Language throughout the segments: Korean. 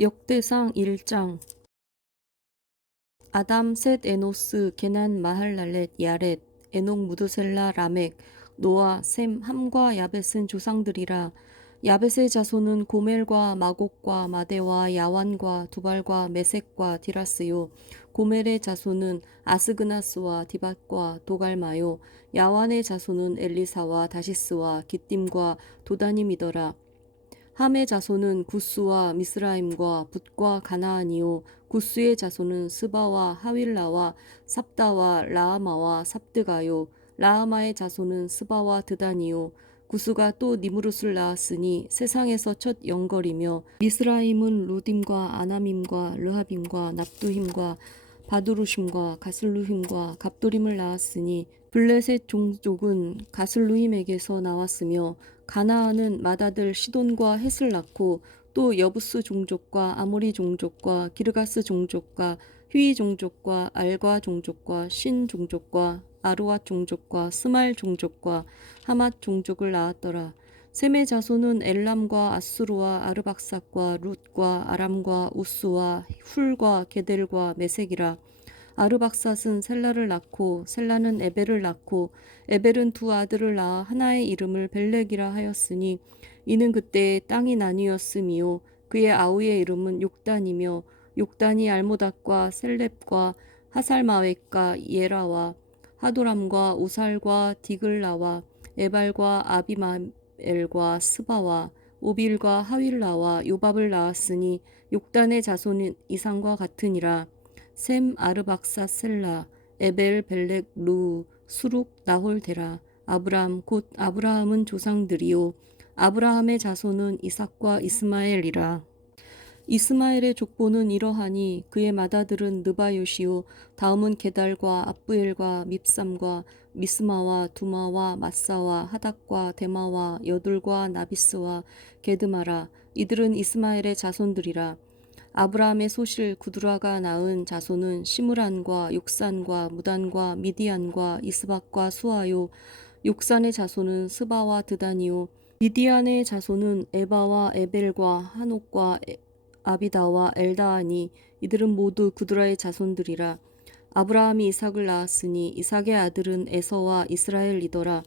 역대상 1장. 아담, 셋, 에노스, 게난, 마할랄렛, 야렛, 에녹, 무드셀라, 라멕, 노아, 셈, 함과 야벳은 조상들이라. 야벳의 자손은 고멜과 마곡과 마대와 야완과 두발과 메색과 디라스요. 고멜의 자손은 아스그나스와 디밧과 도갈마요. 야완의 자손은 엘리사와 다시스와 기띔과 도다님이더라. 함의 자손은 구스와 미스라임과 붓과 가나안이요. 구스의 자손은 스바와 하윌라와 삽다와 라아마와 삽드가요. 라아마의 자손은 스바와 드단이요. 구스가 또 니무롯을 낳았으니 세상에서 첫 영걸이며, 미스라임은 루딤과 아남임과 르하빔과 납두힘과 바두루심과 가슬루힘과 갑도림을 낳았으니 블레셋 종족은 가슬루힘에게서 나왔으며, 가나안은 맏아들 시돈과 헷을 낳고 또 여부스 종족과 아모리 종족과 기르가스 종족과 휘 종족과 알과 종족과 신 종족과 아루앗 종족과 스말 종족과 하맛 종족을 낳았더라. 셈의 자손은 엘람과 아수르와 아르박삭과 룻과 아람과 우스와 훌과 게델과 메색이라. 아르박삿은 셀라를 낳고 셀라는 에벨을 낳고 에벨은 두 아들을 낳아 하나의 이름을 벨렉이라 하였으니 이는 그때 땅이 나뉘었음이요 그의 아우의 이름은 욕단이며 욕단이 알모닥과 셀렙과 하살마웻과 예라와 하도람과 우살과 디글라와 에발과 아비마엘과 스바와 오빌과 하윌라와 요밥을 낳았으니 욕단의 자손은 이상과 같으니라. 셈, 아르박사, 셀라, 에벨, 벨렉, 루, 수룩, 나홀, 데라. 아브람 곧 아브라함은 조상들이요 아브라함의 자손은 이삭과 이스마엘이라. 이스마엘의 족보는 이러하니 그의 맏아들은 느바요시요 다음은 게달과 압부엘과 밉삼과 미스마와 두마와 마사와 하닥과 데마와 여둘과 나비스와 게드마라. 이들은 이스마엘의 자손들이라. 아브라함의 소실 구두라가 낳은 자손은 시므란과 욕산과 무단과 미디안과 이스박과 수아요. 욕산의 자손은 스바와 드다니요. 미디안의 자손은 에바와 에벨과 한옥과 아비다와 엘다하니 이들은 모두 구두라의 자손들이라. 아브라함이 이삭을 낳았으니 이삭의 아들은 에서와 이스라엘이더라.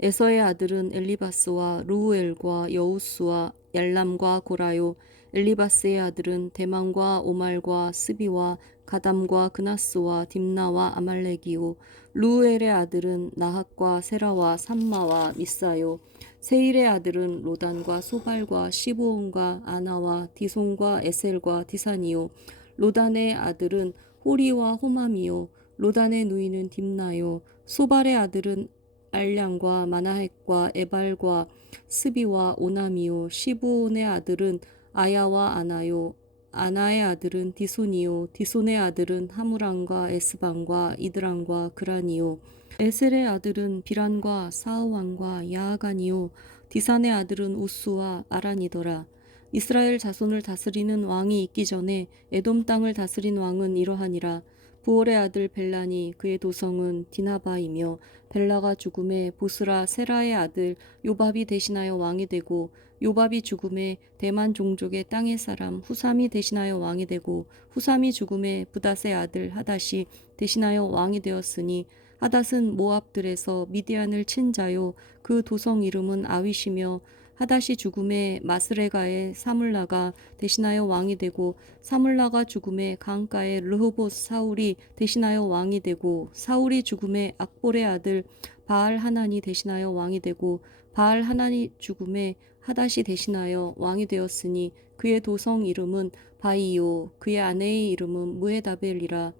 에서의 아들은 엘리바스와 루우엘과 여우스와 얄람과 고라요. 엘리바스의 아들은 대만과 오말과 스비와 가담과 그나스와 딥나와 아말렉이요. 루우엘의 아들은 나핫과 세라와 삼마와 미사요. 세일의 아들은 로단과 소발과 시브온과 아나와 디손과 에셀과 디산이요. 로단의 아들은 호리와 호맘이요. 로단의 누이는 딥나요. 소발의 아들은 알량과 마나헷과 에발과 스비와 오남이요. 시브온의 아들은 아야와 아나요. 아나의 아들은 디손이요. 디손의 아들은 하무란과 에스방과 이드란과 그란이요. 에셀의 아들은 비란과 사우왕과 야하간이요. 디산의 아들은 우스와 아란이더라. 이스라엘 자손을 다스리는 왕이 있기 전에 에돔 땅을 다스린 왕은 이러하니라. 부올의 아들 벨란이 그의 도성은 디나바이며 벨라가 죽음에 보스라 세라의 아들 요밥이 대신하여 왕이 되고 요밥이 죽음에 대만 종족의 땅의 사람 후삼이 대신하여 왕이 되고 후삼이 죽음에 부닷의 아들 하닷이 대신하여 왕이 되었으니 하닷은 모압들에서 미디안을 친 자요 그 도성 이름은 아윗이며 하닷이 죽음에 마스레가의 사물라가 대신하여 왕이 되고 사물라가 죽음에 강가의 르호봇 사울이 대신하여 왕이 되고 사울이 죽음에 악볼의 아들 바알 하난이 대신하여 왕이 되고 바알 하난이 죽음에 하닷이 대신하여 왕이 되었으니 그의 도성 이름은 바이요 그의 아내의 이름은 무에다벨이라.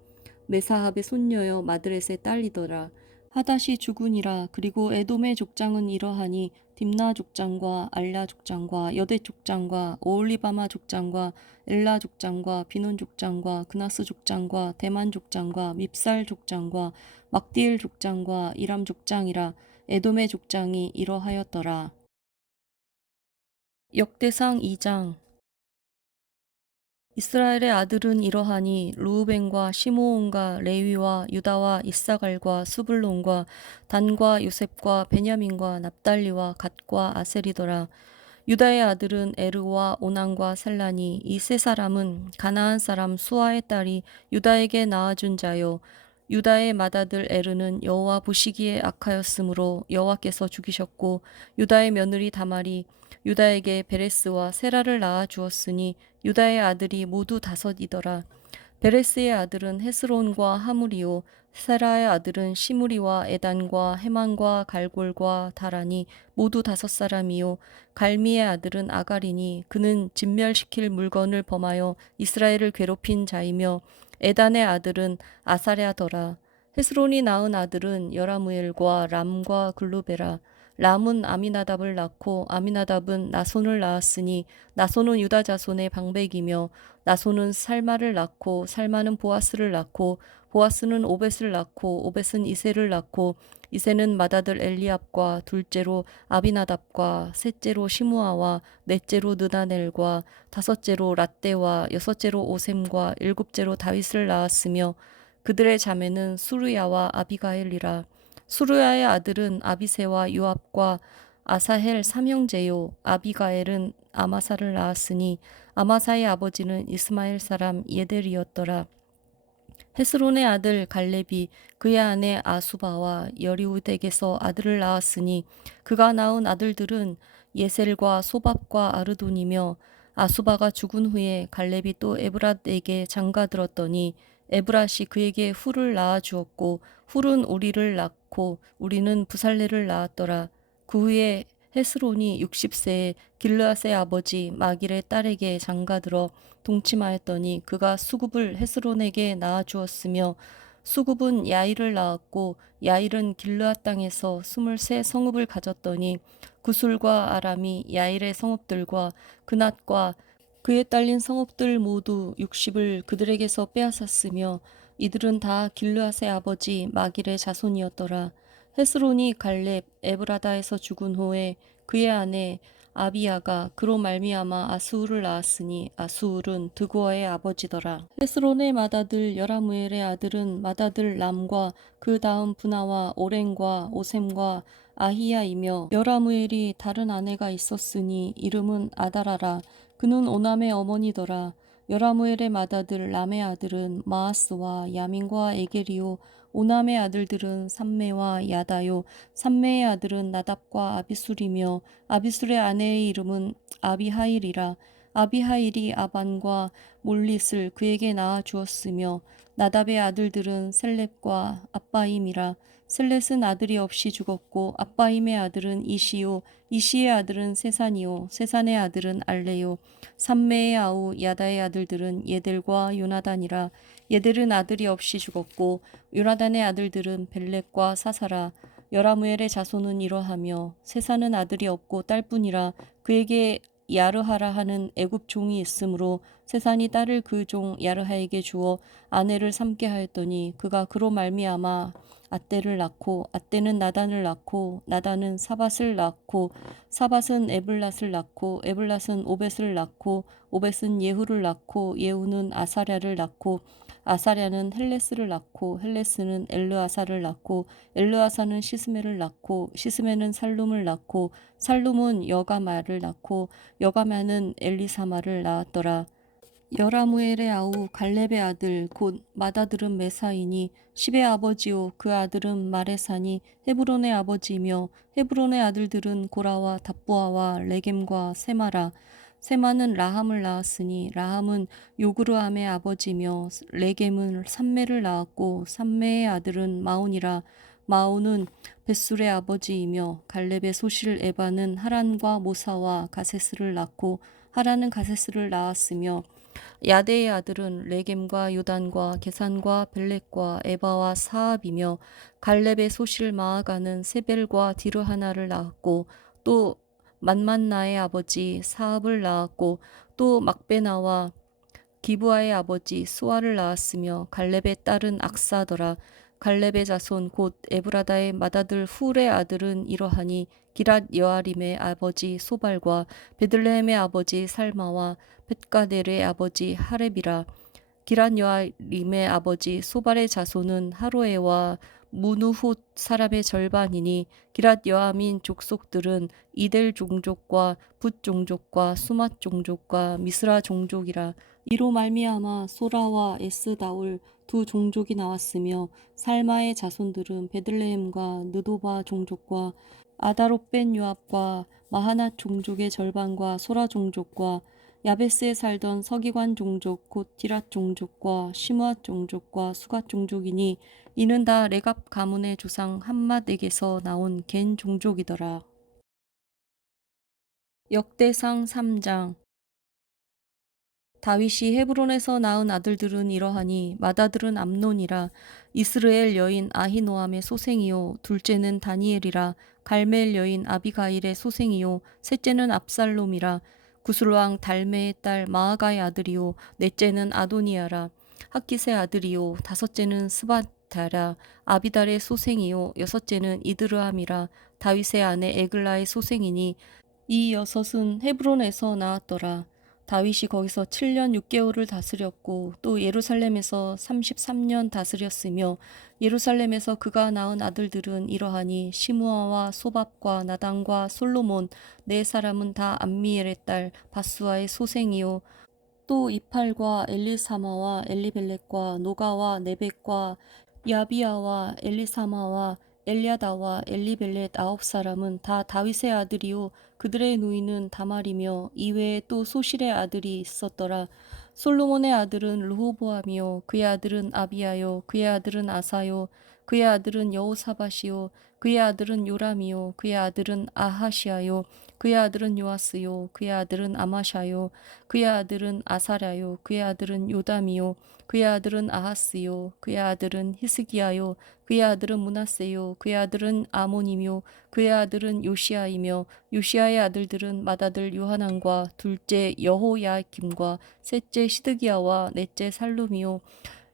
메사합의 손녀여 마드렛의 딸이더라. 하닷이 죽으니라. 그리고 에돔의 족장은 이러하니 딥나 족장과 알라 족장과 여대 족장과 오올리바마 족장과 엘라 족장과 비논 족장과 그나스 족장과 대만 족장과 밉살 족장과 막디엘 족장과 이람 족장이라. 에돔의 족장이 이러하였더라. 역대상 2장. 이스라엘의 아들은 이러하니 루우벤과 시므온과 레위와 유다와 이사갈과 수블론과 단과 요셉과 베냐민과 납달리와 갓과 아셀이더라. 유다의 아들은 에르와 오난과 살라니 이 세 사람은 가나안 사람 수아의 딸이 유다에게 낳아준 자요. 유다의 맏아들 에르는 여호와 보시기에 악하였으므로 여호와께서 죽이셨고 유다의 며느리 다말이 유다에게 베레스와 세라를 낳아 주었으니 유다의 아들이 모두 5이더라. 베레스의 아들은 헤스론과 하물이요 세라의 아들은 시므리와 에단과 헤만과 갈골과 다라니 모두 5사람이요 갈미의 아들은 아가리니 그는 진멸시킬 물건을 범하여 이스라엘을 괴롭힌 자이며 에단의 아들은 아사랴더라. 헤스론이 낳은 아들은 여라무엘과 람과 글루베라. 람은 아미나답을 낳고 아미나답은 나손을 낳았으니 나손은 유다 자손의 방백이며 나손은 살마를 낳고 살마는 보아스를 낳고 보아스는 오벳을 낳고 오벳은 이세를 낳고 이세는 맏아들 엘리압과 둘째로 아비나답과 셋째로 시므아와 넷째로 느다넬과 다섯째로 랏대와 여섯째로 오셈과 일곱째로 다윗을 낳았으며 그들의 자매는 수르야와 아비가엘이라. 수르야의 아들은 아비새와 요압과 아사헬 삼형제요 아비가엘은 아마사를 낳았으니 아마사의 아버지는 이스마엘 사람 예델이었더라. 헤스론의 아들 갈렙이 그의 아내 아수바와 여리우덱에서 아들을 낳았으니 그가 낳은 아들들은 예셀과 소밥과 아르돈이며 아수바가 죽은 후에 갈렙이 또 에브랏에게 장가들었더니 에브랏이 그에게 훌을 낳아 주었고 훌은 우리를 낳고 우리는 부살레를 낳았더라. 그 후에 헤스론이 60세에 길르앗의 아버지 마길의 딸에게 장가들어 동침하였더니 그가 수굽을 헤스론에게 낳아 주었으며 수굽은 야일을 낳았고 야일은 길르앗 땅에서 23 성읍을 가졌더니 구술과 아람이 야일의 성읍들과 그낫과 그에 딸린 성읍들 모두 60을 그들에게서 빼앗았으며 이들은 다 길르앗의 아버지 마길의 자손이었더라. 헤스론이 갈렙 에브라다에서 죽은 후에 그의 아내 아비야가 그로 말미암아 아스울을 낳았으니 아스울은 드고아의 아버지더라. 헤스론의 맏아들 여라무엘의 아들은 맏아들 람과 그 다음 분하와 오렌과 오셈과 아히야이며 여라무엘이 다른 아내가 있었으니 이름은 아다라라. 그는 오남의 어머니더라. 여라무엘의 맏아들 람의 아들은 마아스와 야민과 에게리요 오남의 아들들은 삼메와 야다요 삼메의 아들은 나답과 아비술이며 아비술의 아내의 이름은 아비하일이라. 아비하일이 아반과 몰릿을 그에게 낳아 주었으며 나답의 아들들은 셀렙과 아빠임이라. 셀렛은 아들이 없이 죽었고 아빠임의 아들은 이시요 이시의 아들은 세산이요 세산의 아들은 알레요 삼메의 아우 야다의 아들들은 예델과 요나단이라. 예델은 아들이 없이 죽었고 요나단의 아들들은 벨렉과 사사라. 여라무엘의 자손은 이러하며 세산은 아들이 없고 딸뿐이라. 그에게 야르하라 하는 애굽 종이 있으므로 세산이 딸을 그 종 야르하에게 주어 아내를 삼게 하였더니 그가 그로 말미암아 앗대를 낳고 앗대는 나단을 낳고 나단은 사밧을 낳고 사밧은 에블랏을 낳고 에블랏은 오벳을 낳고 오벳은 예후를 낳고 예후는 아사랴를 낳고 아사랴는 헬레스를 낳고 헬레스는 엘르아사를 낳고 엘르아사는 시스메를 낳고 시스메는 살룸을 낳고 살룸은 여가마를 낳고 여가마는 엘리사마를 낳았더라. 여라무엘의 아우 갈렙의 아들 곧 맏아들은 메사이니 십의 아버지요 그 아들은 마레사니 헤브론의 아버지이며 헤브론의 아들들은 고라와 답부아와 레겜과 세마라. 세마는 라함을 낳았으니 라함은 요그르함의 아버지며 레겜은 삼메를 낳았고 삼메의 아들은 마온이라. 마온은 벳술의 아버지이며 갈렙의 소실 에바는 하란과 모사와 가세스를 낳고 하란은 가세스를 낳았으며 야데의 아들은 레겜과 요단과 게산과 벨렉과 에바와 사압이며 갈렙의 소실 마아가는 세벨과 디르하나를 낳았고 또 만만나의 아버지 사압을 낳았고 또 막베나와 기브아의 아버지 수아를 낳았으며 갈렙의 딸은 악사더라. 갈렙의 자손 곧 에브라다의 맏아들 훌의 아들은 이러하니 기랏 여아림의 아버지 소발과 베들레헴의 아버지 살마와 벳가델의 아버지 하렙이라. 기랏 여아림의 아버지 소발의 자손은 하로에와 무누훗 사람의 절반이니 기랏 여아민 족속들은 이델 종족과 붓 종족과 수맛 종족과 미스라 종족이라. 이로 말미암아 소라와 에스다올 두 종족이 나왔으며 살마의 자손들은 베들레헴과 느도바 종족과 아다롯 벤 요압과 마하낫 종족의 절반과 소라 종족과 야베스에 살던 서기관 종족 곧 디랏 종족과 시므앗 종족과 수갓 종족이니 이는 다 레갑 가문의 조상 함맛에게서 나온 겐 종족이더라. 역대상 3장. 다윗이 헤브론에서 낳은 아들들은 이러하니 맏아들은 암논이라. 이스르엘 여인 아히노암의 소생이요 둘째는 다니엘이라. 갈멜 여인 아비가일의 소생이요 셋째는 압살롬이라. 구슬왕 달메의 딸 마아가의 아들이요 넷째는 아도니아라. 학깃의 아들이요 다섯째는 스바다라. 아비달의 소생이요 여섯째는 이드르함이라. 다윗의 아내 에글라의 소생이니 이 여섯은 헤브론에서 나왔더라. 다윗이 거기서 7년 6개월을 다스렸고 또 예루살렘에서 33년 다스렸으며 예루살렘에서 그가 낳은 아들들은 이러하니 시므아와 소밥과 나단과 솔로몬 네 사람은 다 암미엘의 딸 바수아의 소생이요 또 이팔과 엘리사마와 엘리벨렉과 노가와 네벡과 야비야와 엘리사마와 엘리야다와 엘리벨렛 9사람은 다 다윗의 아들이요 그들의 누이는 다말이며 이외에 또 소실의 아들이 있었더라. 솔로몬의 아들은 르호보암이요 그의 아들은 아비야요 그의 아들은 아사요 그의 아들은 여호사밧이요 그의 아들은 요람이요 그의 아들은 아하시아요 그의 아들은 요아스요 그의 아들은 아마샤요 그의 아들은 아사랴요 그의 아들은 요담이요 그의 아들은 아하스요 그의 아들은 히스기야요 그의 아들은 므낫세요 그의 아들은 아모니며 그의 아들은 요시야이며 요시야의 아들들은 맏아들 요하난과 둘째 여호야김과 셋째 시드기야와 넷째 살룸이요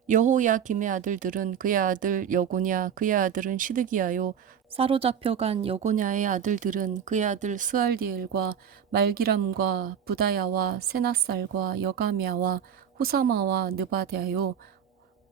여호야김의 아들들은 그의 아들 여고냐 그의 아들은 시드기야요 사로잡혀간 여고냐의 아들들은 그의 아들 스알디엘과 말기람과 부다야와 세나살과 여가미야와 호사마와 느바랴요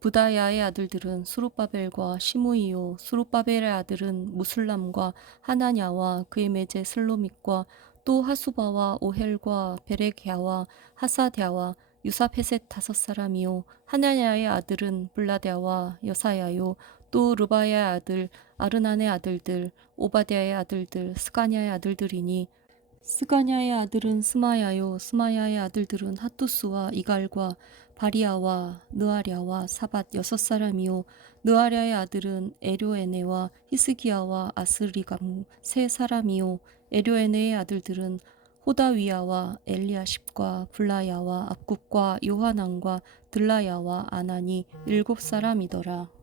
부다야의 아들들은 수룹바벨과 시므이요 수룹바벨의 아들은 무술람과 하나냐와 그의 매제 슬로밋과 또 하수바와 오헬과 베레갸와 하사랴와 유사페셋 5사람이요 하나냐의 아들은 블라랴와 여사야요 또 르바야의 아들 아르난의 아들들 오바댜의 아들들 스가냐의 아들들이니 스가냐의 아들은 스마야요 스마야의 아들들은 핫투스와 이갈과 바리아와 느아랴와 사밧 6사람이요 느아랴의 아들은 에료에네와 히스기야와 아스리감 3사람이요 에료에네의 아들들은 호다위야와 엘리아십과 블라야와 압굽과 요하난과 들라야와 아나니 7사람이더라.